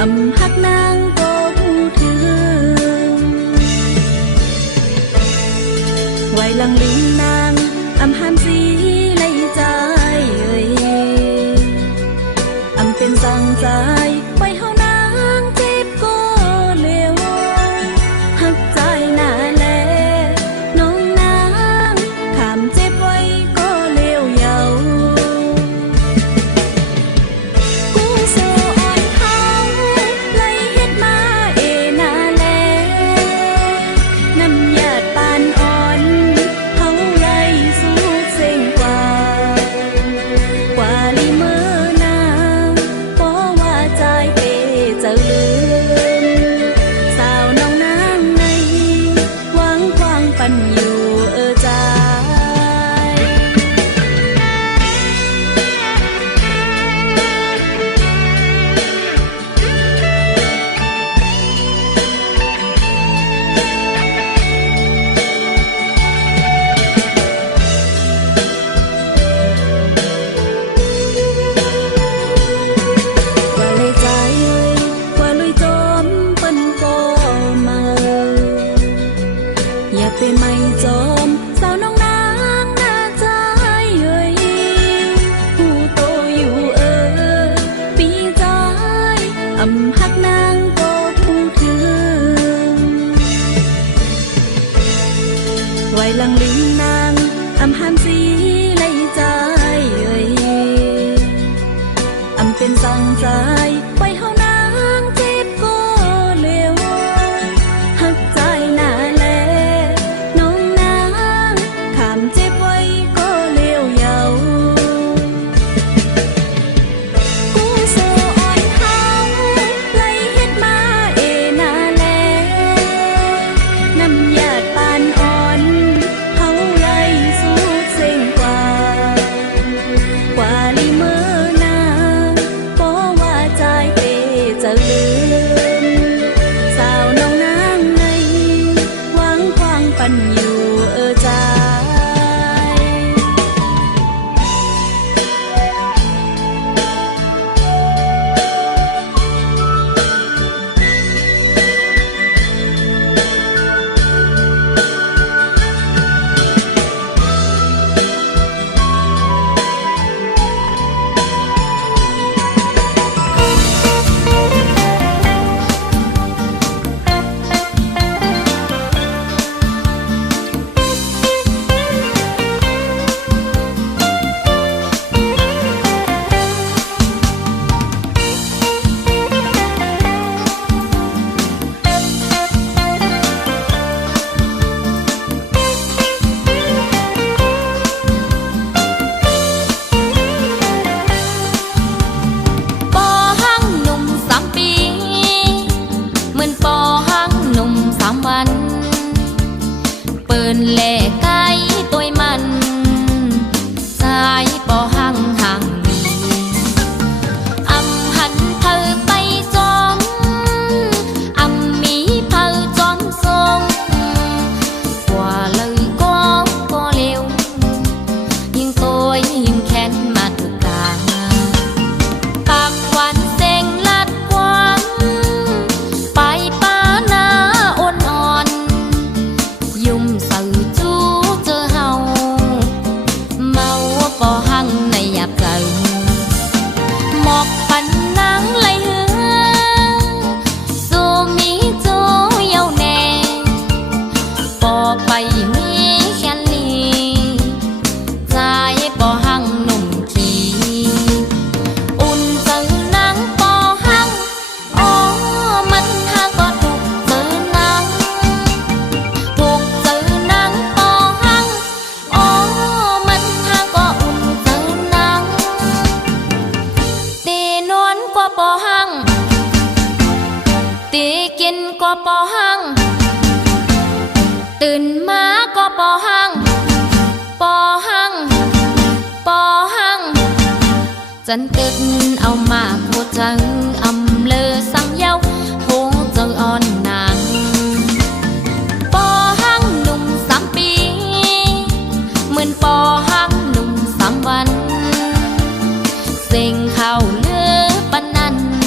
อำฮักนางก็หูถึงไว้ลังลิงนางอำหามสีไล่ใจอำเป็นสั่งใจไว้เฮานางเจ็บก็เลวหักใจหน้าแลน้องนางขามเจ็บไว้ก็เลวเยากูโซอ่อนเขาไล่เฮ็ดมาหน้าแลน้ำหยาดปานอ่อนเฮาไล่สู้เซ็งกว่าลิเมอนางบ่ว่าใจเปเจะลืมสาวน้องนางในหวังควางปันอยู่ใจ ว่าเลยใจว่าลุยจอมเปิ้นก็มาอย่าเป็นไม่จอมสาวน้องนางหน้าใจผู้โตอยู่ปีใจอำฮักนางก็ผู้ถึงไว้ลังลิงนางอำหามสีไล่ใจอำเป็นสั่งใจไว้เฮานางเจ็บก็เลวหักใจหน้าแลน้องนางขามเจ็บไว้ก็เลวเยากูโซอ่อนเฮาไล่เฮ็ดมาหน้าแลน้ำหยาดปานอ่อนเฮาไล่สู้เซ็งกว่าลิเมอนางบ่ว่าใจเปเจะลืมสาวน้องนางในหวังควางปันอยู่ใจ Dân kết ao mà cô trắng âm lơ sang nhau hố dâng on nàng Bò hang nung sám pi Mươn bò hang nung sám văn Sinh khảo lứa bắn ăn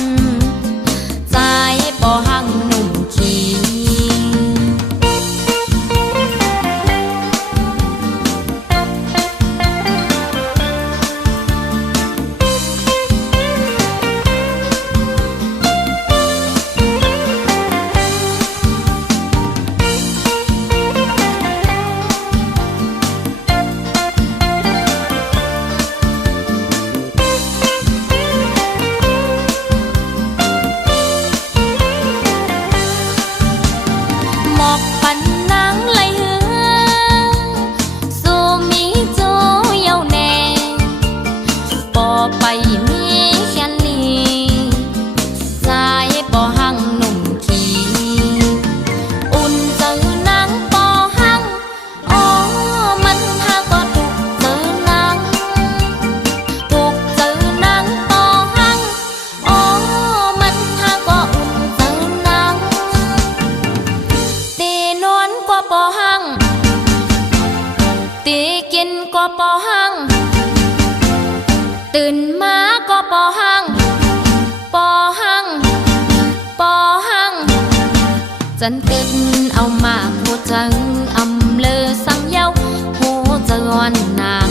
chân kết ao mà cô trắng âm lơ sang nhau hô giòn nàng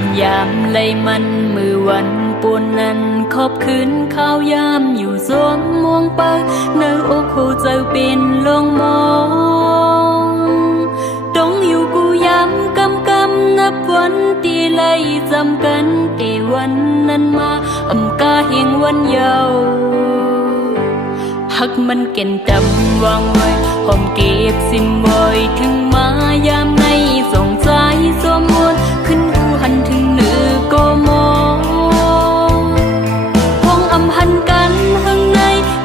ำยามไลมันมือวันปวนนั้นขอบคืนข้าวยามอยู่สวมมวงเปิงเนื้ออกหูเจอเป็นลงมองต้องอยู่กูยามกำนับวันตีไล่จำกันแต่วันนั้นมากาเฮียงวันเยาว์หักมันเก่นจำวางไว้หอมเก็บสิมไว้ถึงมายามในส่งใจสวมมวนขึ้นหูหันถึงเนื้อก็มองพองหันกันข้างใน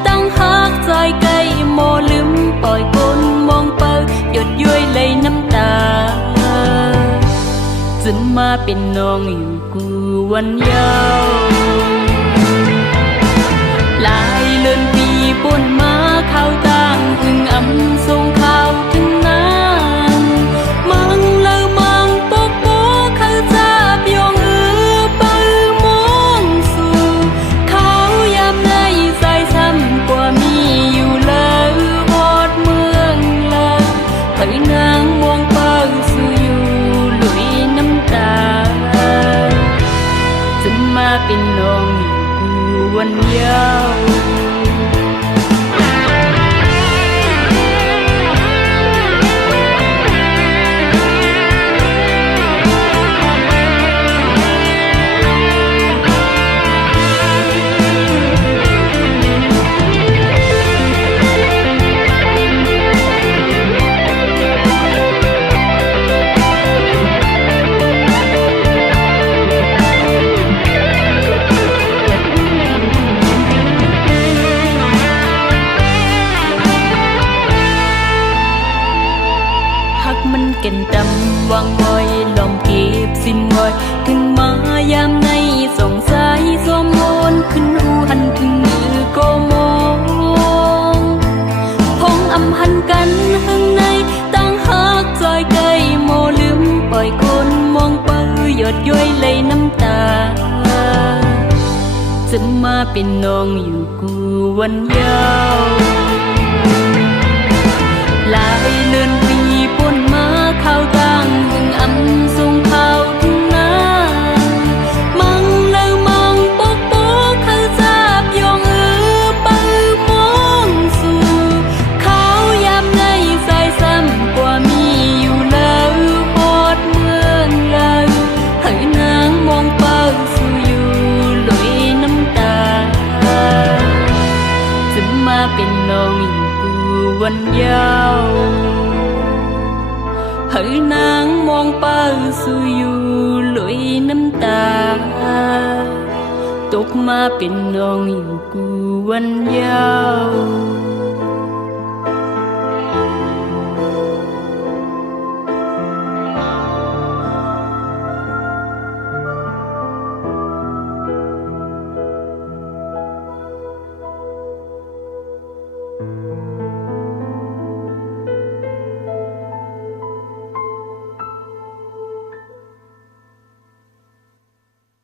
ตั้งหักใจไกลโมลืมปล่อยกลมองเปิดหยดย้อยเลยน้ำตาจะมาเป็นน้องอยู่กูวันยาวหลายเลือนปีป่นมาเข้าต่างถึงส่งข่าวถึงนางมังเลอมังปกโปเขาจับยองปือมองสู่เขายามในใจช้ำกว่ามีอยู่เลยหอดเมืองเลยเฮ้ยนางมองเปิงสู่อยู่ลุยน้ำตาจะมาเป็นน้องอยู่กูวันยาวมันเก่นจำวางไว้ลอมเก็บสิ้นไว้ถึงมายามในสงสัยสวมมนขึ้นหูหันถึงมือก็มองพองหันกันข้างในตั้งหักจอยไกลโมลืมปล่อยคนมองเปื้อหยดย้อยเลยน้ำตาจะมาเป็นน้องอยู่กูวันยาวหลายเลือนปีป่นมาเข้าต่างถึงส่งข่าวถึงนามังเลอมังปกโปเขาจับยองปือมองสู่เขายามในใจซ้ำกว่ามีอยู่แล้วหอดเมืองแล้วให้นางมองเปิงสู่อยู่ลอยน้ำตาจะมาเป็นน้องอยู่กูวันยาวให้นางมองเปิงสู่อยู่ลอยน้ำตาตกมาเป็นน้องอยู่กูวันยาว